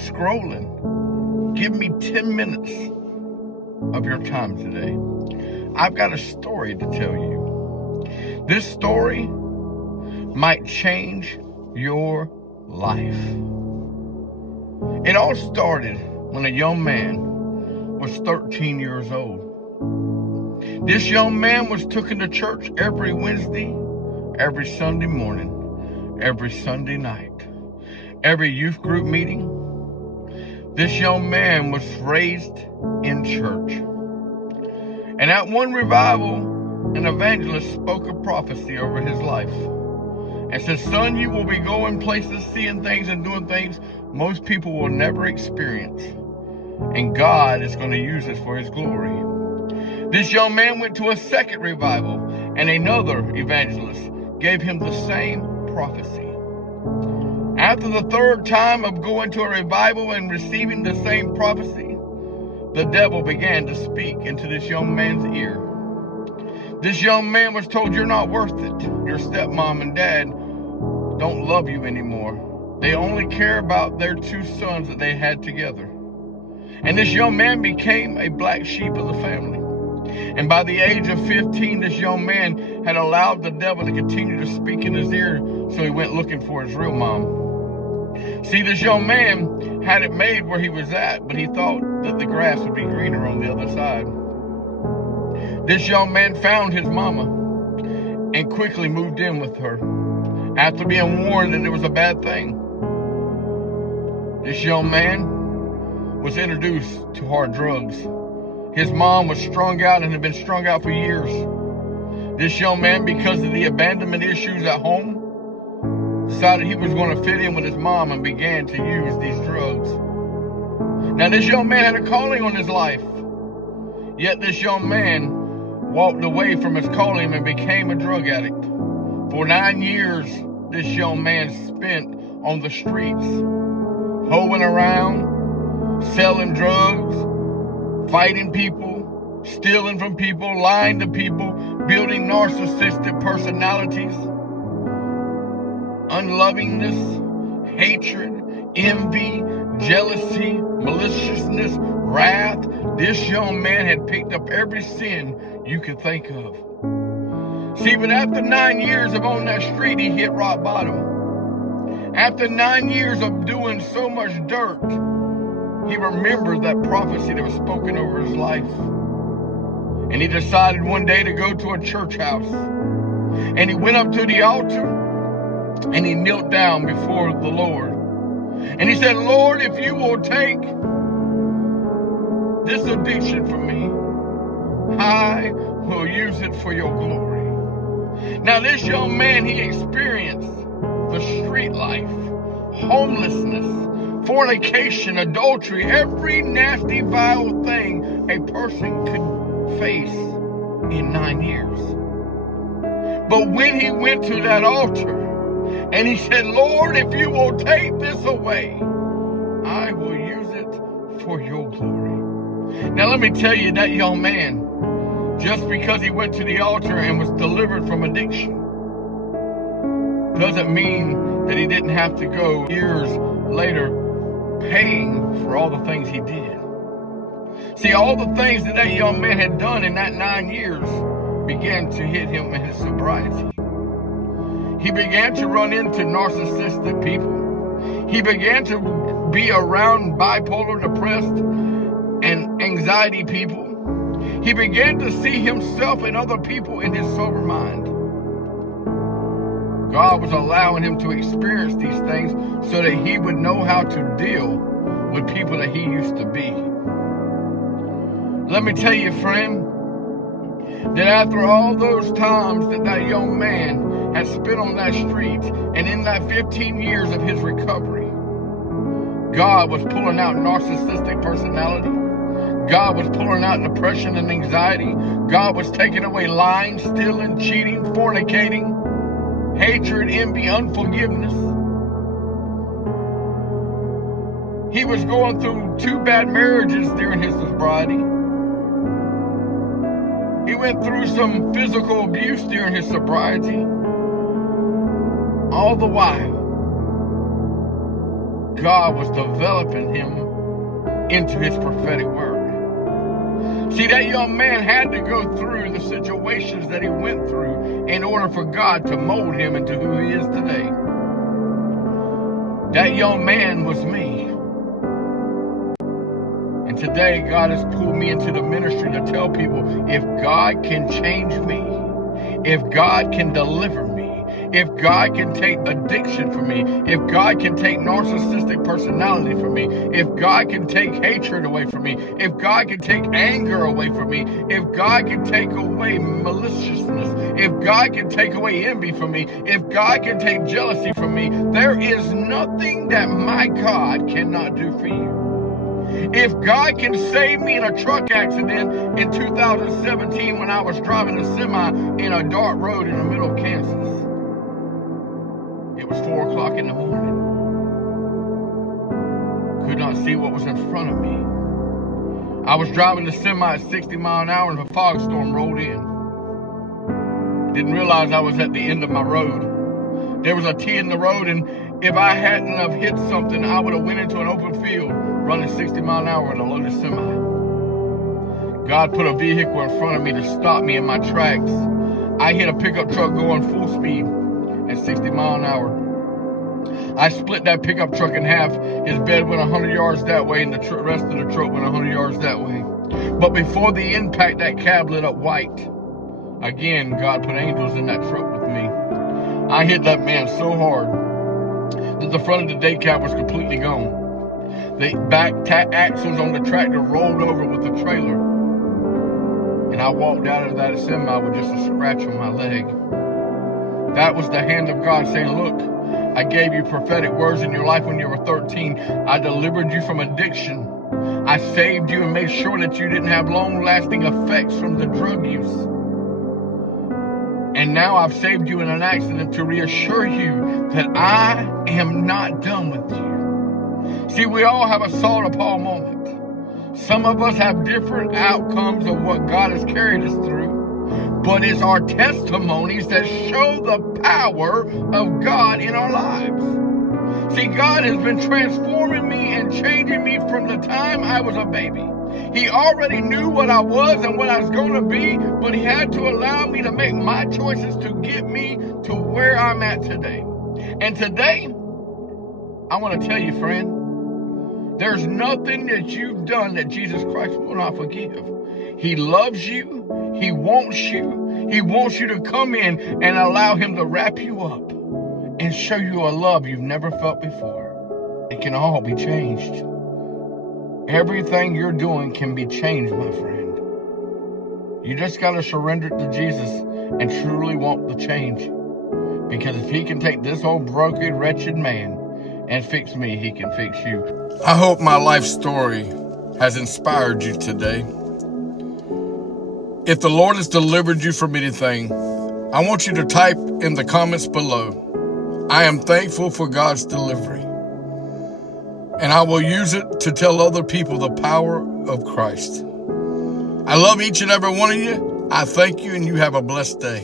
scrolling, give me 10 minutes of your time today. I've got a story to tell you. This story might change your life. It all started when a young man was 13 years old. This young man was taken to church every Wednesday, every Sunday morning, every Sunday night, every youth group meeting. This young man was raised in church. And at one revival, an evangelist spoke a prophecy over his life and said, "Son, you will be going places, seeing things and doing things most people will never experience. And God is going to use it for his glory." This young man went to a second revival, and another evangelist gave him the same prophecy. After the third time of going to a revival and receiving the same prophecy, the devil began to speak into this young man's ear. This young man was told, "You're not worth it. Your stepmom and dad don't love you anymore. They only care about their two sons that they had together." And this young man became a black sheep of the family. And by the age of 15, this young man had allowed the devil to continue to speak in his ear, so he went looking for his real mom. See, this young man had it made where he was at, but he thought that the grass would be greener on the other side. This young man found his mama and quickly moved in with her after being warned that it was a bad thing. This young man was introduced to hard drugs. His mom was strung out and had been strung out for years. This young man, because of the abandonment issues at home, decided he was going to fit in with his mom and began to use these drugs. Now, this young man had a calling on his life, yet this young man walked away from his calling and became a drug addict. For 9 years, this young man spent on the streets, hoeing around, selling drugs, fighting people, stealing from people, lying to people, building narcissistic personalities, unlovingness, hatred, envy, jealousy, maliciousness, wrath. This young man had picked up every sin you could think of. See, but after 9 years of on that street, he hit rock bottom. After 9 years of doing so much dirt, he remembered that prophecy that was spoken over his life. And he decided one day to go to a church house. And he went up to the altar and he knelt down before the Lord. And he said, "Lord, if you will take this addiction from me, I will use it for your glory." Now, this young man, he experienced the street life, homelessness, fornication, adultery, every nasty, vile thing a person could face in 9 years. But when he went to that altar and he said, "Lord, if you will take this away, I will use it for your glory." Now, let me tell you, that young man, just because he went to the altar and was delivered from addiction, doesn't mean that he didn't have to go years later paying for all the things he did. See, all the things that that young man had done in that 9 years began to hit him in his sobriety. He began to run into narcissistic people. He began to be around bipolar, depressed, and anxiety people. He began to see himself and other people in his sober mind. God was allowing him to experience these things so that he would know how to deal with people that he used to be. Let me tell you, friend, that after all those times that that young man had spent on that street, and in that 15 years of his recovery, God was pulling out narcissistic personality. God was pulling out depression and anxiety. God was taking away lying, stealing, cheating, fornicating, hatred, envy, unforgiveness. He was going through 2 bad marriages during his sobriety. He went through some physical abuse during his sobriety. All the while, God was developing him into his prophetic word. See, that young man had to go through the situations that he went through in order for God to mold him into who he is today. That young man was me. And today, God has pulled me into the ministry to tell people, if God can change me, if God can deliver me, if God can take addiction from me, if God can take narcissistic personality from me, if God can take hatred away from me, if God can take anger away from me, if God can take away maliciousness, if God can take away envy from me, if God can take jealousy from me, there is nothing that my God cannot do for you. If God can save me in a truck accident in 2017 when I was driving a semi in a dark road in the middle of Kansas, it was 4 o'clock in the morning. Could not see what was in front of me. I was driving the semi at 60 miles an hour and a fog storm rolled in. Didn't realize I was at the end of my road. There was a T in the road, and if I hadn't have hit something, I would have went into an open field running 60 miles an hour in a loaded semi. God put a vehicle in front of me to stop me in my tracks. I hit a pickup truck going full speed at 60 miles an hour. I split that pickup truck in half. His bed went 100 yards that way, and the rest of the truck went 100 yards that way. But before the impact, that cab lit up white. Again, God put angels in that truck with me. I hit that man so hard that the front of the day cab was completely gone. The back axles on the tractor rolled over with the trailer. And I walked out of that semi with just a scratch on my leg. That was the hand of God saying, look, I gave you prophetic words in your life when you were 13. I delivered you from addiction. I saved you and made sure that you didn't have long-lasting effects from the drug use. And now I've saved you in an accident to reassure you that I am not done with you. See, we all have a Saul to Paul moment. Some of us have different outcomes of what God has carried us through. But it's our testimonies that show the power of God in our lives. See, God has been transforming me and changing me from the time I was a baby. He already knew what I was and what I was going to be, but he had to allow me to make my choices to get me to where I'm at today. And today, I want to tell you, friend, there's nothing that you've done that Jesus Christ will not forgive. He loves you. He wants you. He wants you to come in and allow him to wrap you up and show you a love you've never felt before. It can all be changed. Everything you're doing can be changed, my friend. You just got to surrender it to Jesus and truly want the change. Because if he can take this old broken, wretched man and fix me, he can fix you. I hope my life story has inspired you today. If the Lord has delivered you from anything, I want you to type in the comments below, I am thankful for God's delivery. And I will use it to tell other people the power of Christ. I love each and every one of you. I thank you, and you have a blessed day.